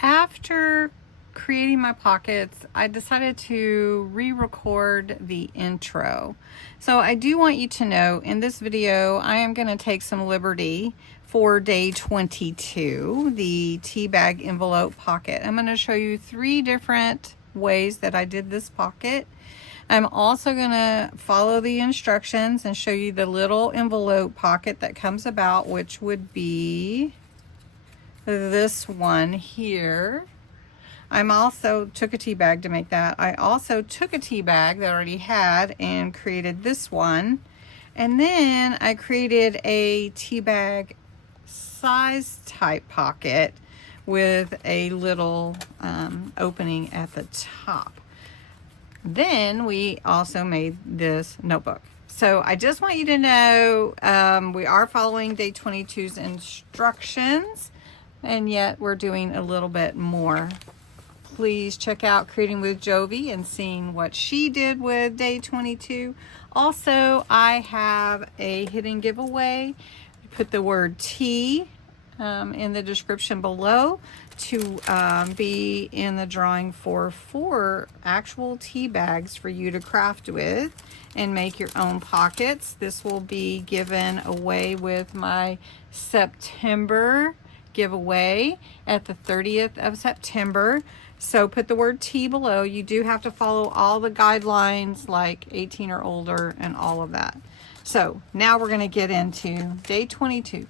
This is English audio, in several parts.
After creating my pockets, I decided to re-record the intro. So I do want you to know in this video, I am going to take some liberty for day 22, the tea bag envelope pocket. I'm going to show you 3 different ways that I did this pocket. I'm also going to follow the instructions and show you the little envelope pocket that comes about, which would be this one here. I'm also took a tea bag to make that. I also took a tea bag that I already had and created this one. And then I created a tea bag size type pocket with a little opening at the top. Then we also made this notebook. So I just want you to know we are following day 22's instructions, and yet we're doing a little bit more. Please check out Creating with Jovi and seeing what she did with day 22. Also, I have a hidden giveaway. Put the word tea in the description below to be in the drawing for 4 actual tea bags for you to craft with and make your own pockets. This will be given away with my September giveaway at the 30th of September. So put the word tea below. You do have to follow all the guidelines like 18 or older and all of that. So now we're going to get into day 22.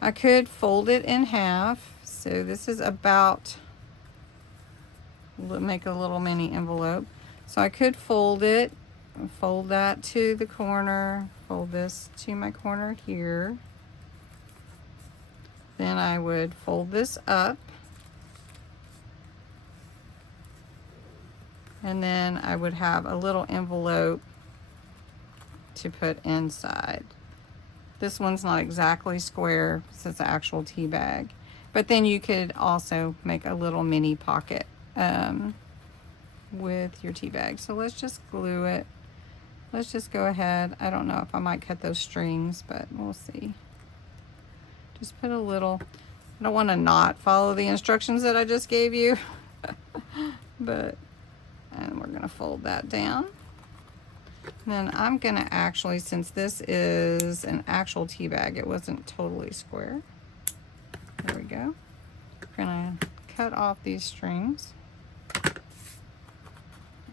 I could fold it in half. So this is about, make a little mini envelope. So I could fold it, fold that to the corner, fold this to my corner here. Then I would fold this up. And then I would have a little envelope to put inside. This one's not exactly square, it's an actual tea bag. But then you could also make a little mini pocket with your tea bag. So let's just glue it. Let's just go ahead. I don't know if I might cut those strings, but we'll see. Just put a little, I don't want to not follow the instructions that I just gave you. But, and we're going to fold that down. And then I'm going to actually, since this is an actual tea bag, it wasn't totally square. There we go. We're going to cut off these strings.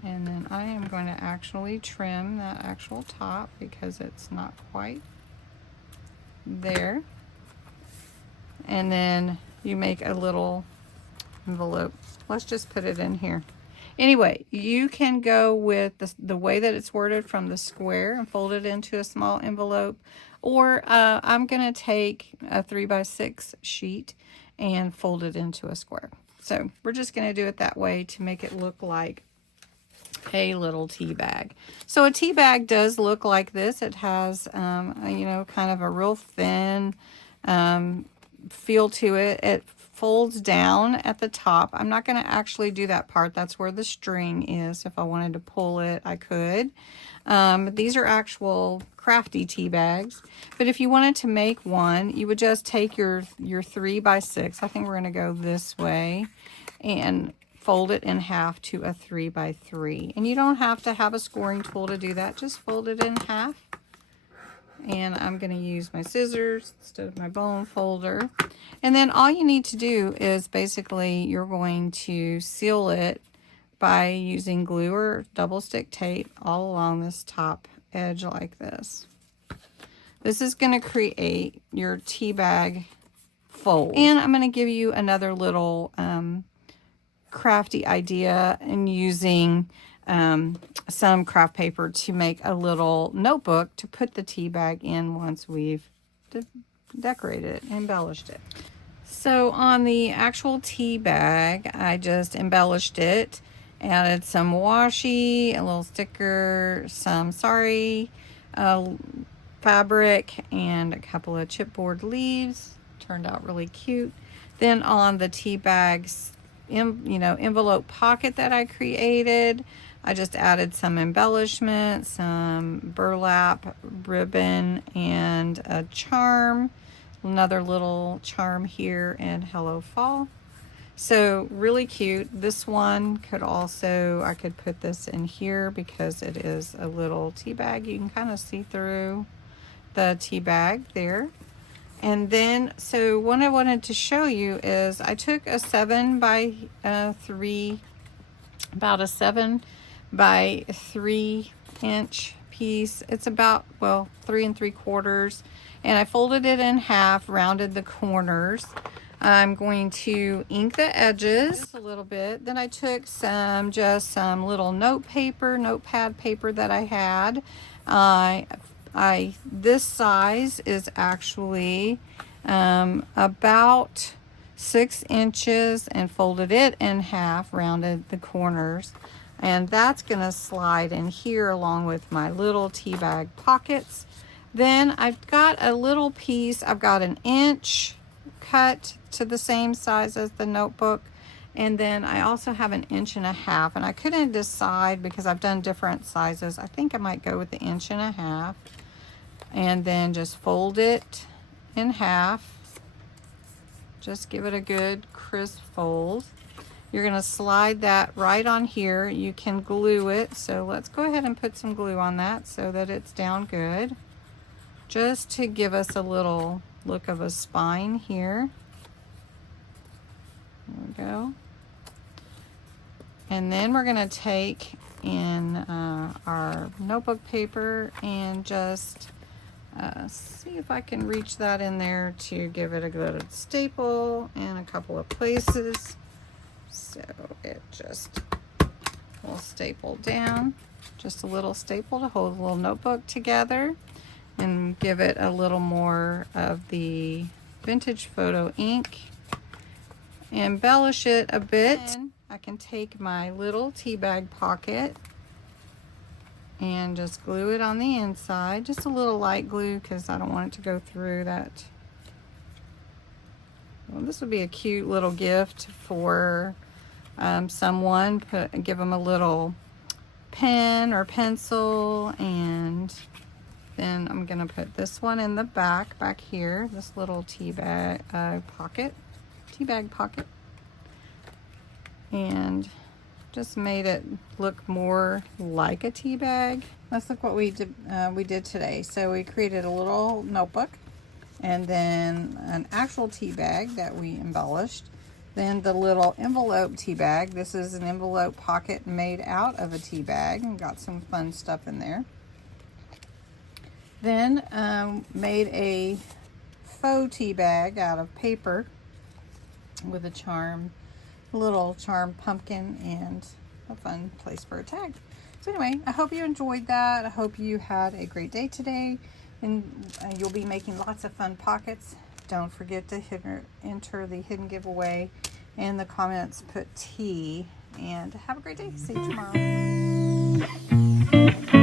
And then I am going to actually trim that actual top because it's not quite there. And then you make a little envelope. Let's just put it in here. Anyway, you can go with the way that it's worded from the square and fold it into a small envelope. Or I'm going to take a 3x6 sheet and fold it into a square. So we're just going to do it that way to make it look like a little tea bag. So a tea bag does look like this. It has, you know, kind of a real thin feel to it. It folds down at the top. I'm not going to actually do that part. That's where the string is. If I wanted to pull it, I could. These are actual crafty tea bags. But if you wanted to make one, you would just take your 3x6. I think we're going to go this way and fold it in half to a 3x3. And you don't have to have a scoring tool to do that. Just fold it in half. And I'm going to use my scissors instead of my bone folder. And then all you need to do is basically you're going to seal it by using glue or double stick tape all along this top edge like this. This is going to create your tea bag fold. And I'm going to give you another little crafty idea in using some craft paper to make a little notebook to put the tea bag in once we've decorated it, embellished it. So on the actual tea bag, I just embellished it, added some washi, a little sticker, some sari fabric, and a couple of chipboard leaves. Turned out really cute. Then on the tea bag's envelope pocket that I created, I just added some embellishment, some burlap ribbon, and a charm. Another little charm here, and Hello Fall. So really cute. This one could also, I could put this in here because it is a little tea bag. You can kind of see through the tea bag there. And then, so what I wanted to show you is I took a 7 by 3, about a 7 by 3 inch piece. It's about, well, 3 3/4, and I folded it in half, rounded the corners. I'm going to ink the edges just a little bit. Then I took just some little notepad paper that I had. This size is actually about 6 inches, and folded it in half, rounded the corners. And that's gonna slide in here along with my little tea bag pockets. Then I've got a little piece, I've got an inch cut to the same size as the notebook, and then I also have an 1.5 inches, and I couldn't decide because I've done different sizes. I think I might go with the 1.5 inches, and then just fold it in half. Just give it a good crisp fold. You're gonna slide that right on here. You can glue it, so let's go ahead and put some glue on that so that it's down good, just to give us a little look of a spine here. There we go. And then we're gonna take in our notebook paper and just see if I can reach that in there to give it a good staple in a couple of places. So it just will staple down, just a little staple to hold a little notebook together, and give it a little more of the vintage photo ink. Embellish it a bit. I can take my little tea bag pocket and just glue it on the inside, just a little light glue because I don't want it to go through that. Well, this would be a cute little gift for someone. Give them a little pen or pencil, and then I'm gonna put this one in the back here, this little tea bag pocket, and just made it look more like a tea bag. Let's look what we did today. So we created a little notebook, and then an actual tea bag that we embellished. Then the little envelope tea bag. This is an envelope pocket made out of a tea bag, and got some fun stuff in there. Then made a faux tea bag out of paper with a little charm pumpkin, and a fun place for a tag. So anyway, I hope you enjoyed that. I hope you had a great day today, and you'll be making lots of fun pockets. Don't forget to enter the hidden giveaway in the comments. Put tea, and have a great day. See you tomorrow.